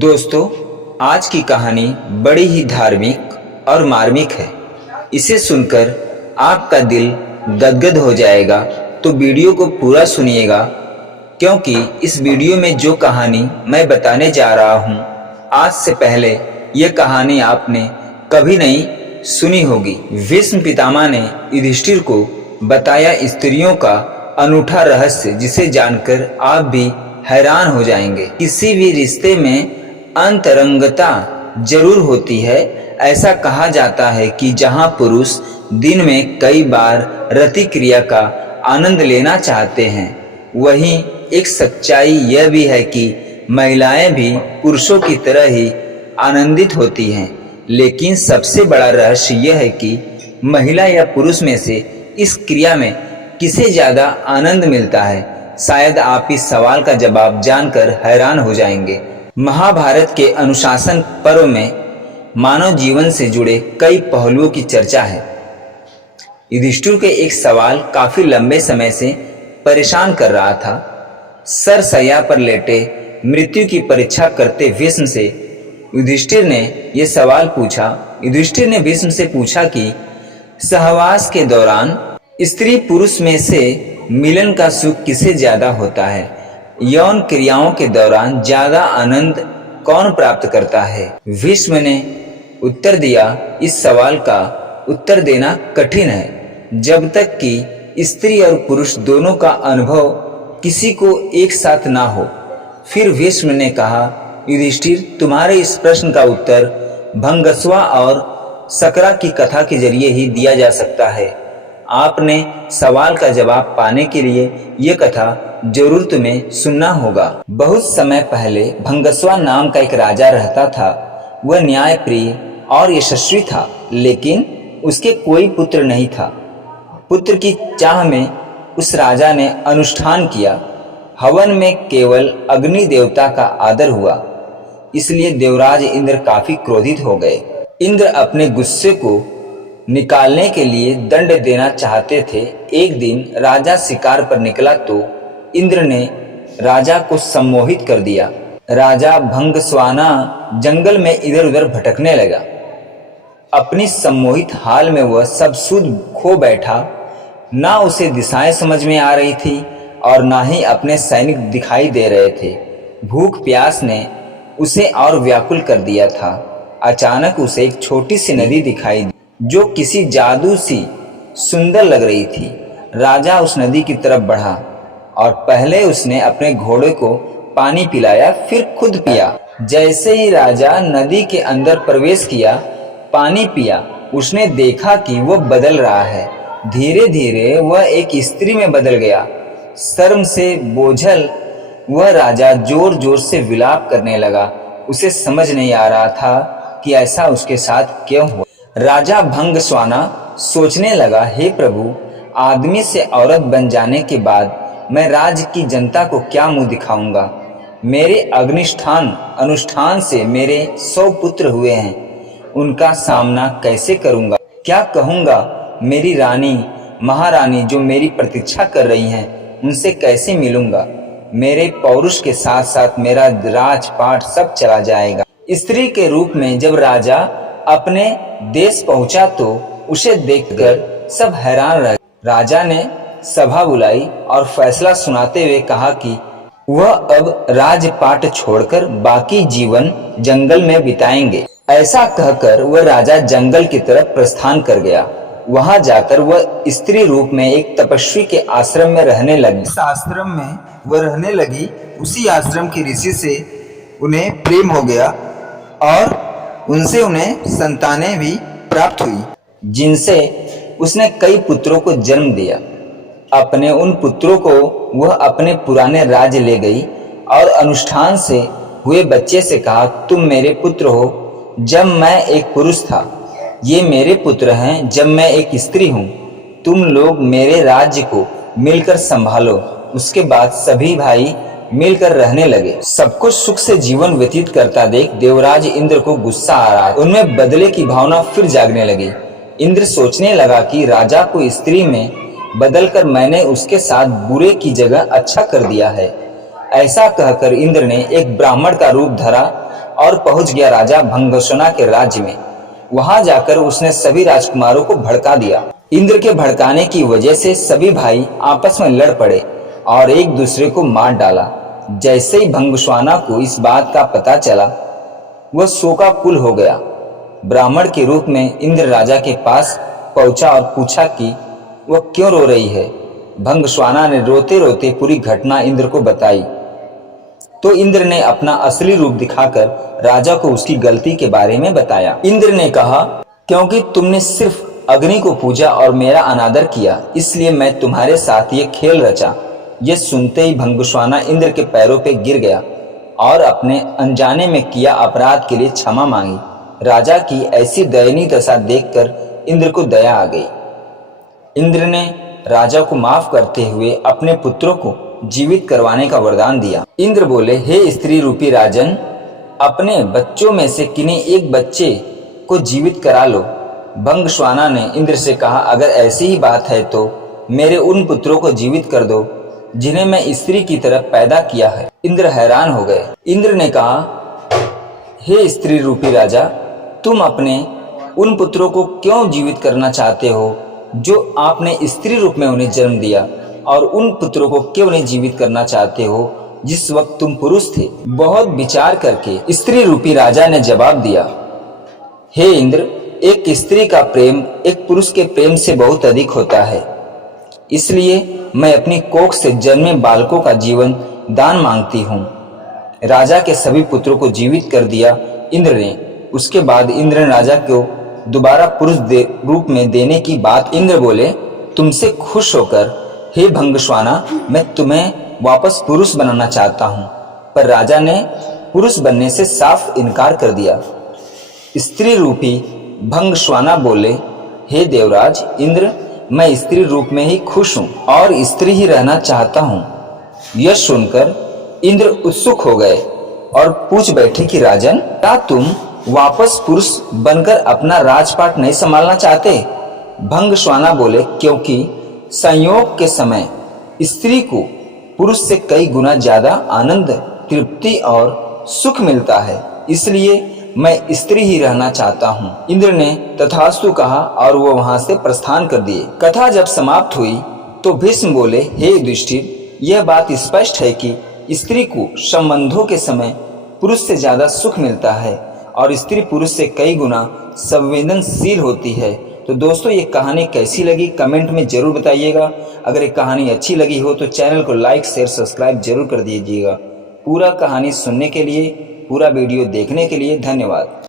दोस्तों, आज की कहानी बड़ी ही धार्मिक और मार्मिक है। इसे सुनकर आपका दिल गदगद हो जाएगा, तो वीडियो को पूरा सुनिएगा, क्योंकि इस वीडियो में जो कहानी मैं बताने जा रहा हूँ, आज से पहले यह कहानी आपने कभी नहीं सुनी होगी। भीष्म पितामह ने युधिष्ठिर को बताया स्त्रियों का अनूठा रहस्य, जिसे जानकर आप भी हैरान हो जाएंगे। किसी भी रिश्ते में अंतरंगता जरूर होती है। ऐसा कहा जाता है कि जहां पुरुष दिन में कई बार रति क्रिया का आनंद लेना चाहते हैं, वहीं एक सच्चाई यह भी है कि महिलाएं भी पुरुषों की तरह ही आनंदित होती हैं। लेकिन सबसे बड़ा रहस्य यह है कि महिला या पुरुष में से इस क्रिया में किसे ज्यादा आनंद मिलता है। शायद आप इस सवाल का जवाब जानकर हैरान हो जाएंगे। महाभारत के अनुशासन पर्व में मानव जीवन से जुड़े कई पहलुओं की चर्चा है। युधिष्ठिर के एक सवाल काफी लंबे समय से परेशान कर रहा था। सरसैया पर लेटे मृत्यु की परीक्षा करते भीष्म से युधिष्ठिर ने यह सवाल पूछा। युधिष्ठिर ने भीष्म से पूछा कि सहवास के दौरान स्त्री पुरुष में से मिलन का सुख किसे ज्यादा होता है? यौन क्रियाओं के दौरान ज्यादा आनंद कौन प्राप्त करता है? भीष्म ने उत्तर दिया, इस सवाल का उत्तर देना कठिन है, जब तक कि स्त्री और पुरुष दोनों का अनुभव किसी को एक साथ ना हो। फिर भीष्म ने कहा, युधिष्ठिर, तुम्हारे इस प्रश्न का उत्तर भंगस्वा और सकरा की कथा के जरिए ही दिया जा सकता है। आपने सवाल का जवाब पाने के लिए यह कथा जरूर तुम्हें सुनना होगा। बहुत समय पहले भंगस्वा नाम का एक राजा रहता था। वह न्यायप्रिय और यशस्वी था, लेकिन उसके कोई पुत्र नहीं था। पुत्र की चाह में उस राजा ने अनुष्ठान किया। हवन में केवल अग्नि देवता का आदर हुआ, इसलिए देवराज इंद्र काफी क्रोधित हो गए। इंद्र अपने गुस्से को निकालने के लिए दंड देना चाहते थे। एक दिन राजा शिकार पर निकला तो इंद्र ने राजा को सम्मोहित कर दिया। राजा भंगस्वाना जंगल में इधर उधर भटकने लगा। अपनी सम्मोहित हाल में वह सब सुध खो बैठा। ना उसे दिशाएं समझ में आ रही थी और ना ही अपने सैनिक दिखाई दे रहे थे। भूख प्यास ने उसे और व्याकुल कर दिया था। अचानक उसे एक छोटी सी नदी दिखाई दी, जो किसी जादू सी सुंदर लग रही थी। राजा उस नदी की तरफ बढ़ा और पहले उसने अपने घोड़े को पानी पिलाया, फिर खुद पिया। जैसे ही राजा नदी के अंदर प्रवेश किया, पानी पिया, उसने देखा कि वह बदल रहा है। धीरे धीरे वह एक स्त्री में बदल गया। शर्म से बोझल वह राजा जोर जोर से विलाप करने लगा। उसे समझ नहीं आ रहा था कि ऐसा उसके साथ क्यों हुआ। राजा भंगस्वाना सोचने लगा, हे प्रभु, आदमी से औरत बन जाने के बाद मैं राज्य की जनता को क्या मुंह दिखाऊंगा? मेरे अग्निष्ठान अनुष्ठान से मेरे 100 पुत्र हुए हैं, उनका सामना कैसे करूंगा? क्या कहूंगा? मेरी रानी महारानी जो मेरी प्रतीक्षा कर रही हैं, उनसे कैसे मिलूंगा? मेरे पौरुष के साथ साथ मेरा राजपाट सब चला जाएगा। स्त्री के रूप में जब राजा अपने देश पहुंचा तो उसे देखकर सब हैरान रहे। राजा ने सभा बुलाई और फैसला सुनाते हुए कहा कि वह अब राजपाट छोड़कर बाकी जीवन जंगल में बिताएंगे। ऐसा कहकर वह राजा जंगल की तरफ प्रस्थान कर गया। वहां जाकर वह स्त्री रूप में एक तपस्वी के आश्रम में रहने लगी। इस आश्रम में वह रहने लगी। उसी आश्रम की ऋषि से उन्हें प्रेम हो गया और उनसे उन्हें संतानें भी प्राप्त हुई, जिनसे उसने कई पुत्रों को जन्म दिया। अपने उन पुत्रों को वह अपने पुराने राज्य ले गई और अनुष्ठान से हुए बच्चे से कहा, तुम मेरे पुत्र हो जब मैं एक पुरुष था, ये मेरे पुत्र हैं जब मैं एक स्त्री हूँ। तुम लोग मेरे राज्य को मिलकर संभालो। उसके बाद सभी भाई मिलकर रहने लगे। सबको सुख से जीवन व्यतीत करता देख देवराज इंद्र को गुस्सा आ रहा। उनमें बदले की भावना फिर जागने लगी। इंद्र सोचने लगा कि राजा को स्त्री में बदलकर मैंने उसके साथ बुरे की जगह अच्छा कर दिया है। ऐसा कहकर इंद्र ने एक ब्राह्मण का रूप धरा और पहुंच गया राजा भंगस्वाना के राज्य में। वहां जाकर उसने सभी राजकुमारों को भड़का दिया। इंद्र के भड़काने की वजह से सभी भाई आपस में लड़ पड़े और एक दूसरे को मार डाला। जैसे ही भंगस्वाना को इस बात का पता चला, वह शोकाकुल हो गया। ब्राह्मण के रूप में इंद्र राजा के पास पहुंचा और पूछा कि वह क्यों रो रही है। भंगस्वाना ने रोते रोते पूरी घटना इंद्र को बताई। तो इंद्र ने अपना असली रूप दिखाकर राजा को उसकी गलती के बारे में बताया। इंद्र ने कहा, क्योंकि तुमने सिर्फ अग्नि को पूजा और मेरा अनादर किया, इसलिए मैं तुम्हारे साथ ये खेल रचा। यह सुनते ही भंगस्वाना इंद्र के पैरों पे गिर गया और अपने अनजाने में किया अपराध के लिए क्षमा मांगी। राजा की ऐसी दयनीय दशा देखकर इंद्र को दया आ गई। इंद्र ने राजा को माफ करते हुए अपने पुत्रों को जीवित करवाने का वरदान दिया। इंद्र बोले, हे स्त्री रूपी राजन, अपने बच्चों में से किन्हीं एक बच्चे को जीवित करा लो। भंगस्वाना ने इंद्र से कहा, अगर ऐसी ही बात है तो मेरे उन पुत्रों को जीवित कर दो जिन्हें मैं स्त्री की तरह पैदा किया है। इंद्र हैरान हो गए। इंद्र ने कहा, हे स्त्री रूपी राजा, तुम अपने उन पुत्रों को क्यों जीवित करना चाहते हो जो आपने स्त्री रूप में उन्हें जन्म दिया, और उन पुत्रों को क्यों नहीं जीवित करना चाहते हो जिस वक्त तुम पुरुष थे। बहुत विचार करके स्त्री रूपी राजा ने जवाब दिया, हे इंद्र, एक स्त्री का प्रेम एक पुरुष के प्रेम से बहुत अधिक होता है, इसलिए मैं अपनी कोख से जन्मे बालकों का जीवन दान मांगती हूँ। राजा के सभी पुत्रों को जीवित कर दिया इंद्र ने। उसके बाद इंद्र ने राजा को दोबारा पुरुष रूप में देने की बात। इंद्र बोले, तुमसे खुश होकर हे भंगस्वाना, मैं तुम्हें वापस पुरुष बनाना चाहता हूँ। पर राजा ने पुरुष बनने से साफ इनकार कर दिया। स्त्री रूपी भंगस्वाना बोले, हे देवराज इंद्र, मैं स्त्री रूप में ही खुश हूँ और स्त्री ही रहना चाहता हूँ। यह सुनकर इंद्र उत्सुक हो गए और पूछ बैठे कि राजन, क्या तुम वापस पुरुष बनकर अपना राजपाट नहीं संभालना चाहते? भंगस्वाना बोले, क्योंकि संयोग के समय स्त्री को पुरुष से कई गुना ज्यादा आनंद, तृप्ति और सुख मिलता है, इसलिए मैं स्त्री ही रहना चाहता हूँ। इंद्र ने तथास्तु कहा और वो वहां से प्रस्थान कर दिए। कथा जब समाप्त हुई तो भीष्म बोले, हे युधिष्ठिर, यह बात स्पष्ट है कि स्त्री को संबंधों के समय पुरुष से ज्यादा सुख मिलता है और स्त्री पुरुष से कई गुना संवेदनशील होती है। तो दोस्तों, ये कहानी कैसी लगी कमेंट में जरूर बताइएगा। अगर ये कहानी अच्छी लगी हो तो चैनल को लाइक, शेयर, सब्सक्राइब जरूर कर दीजिएगा। पूरा कहानी सुनने के लिए, पूरा वीडियो देखने के लिए धन्यवाद।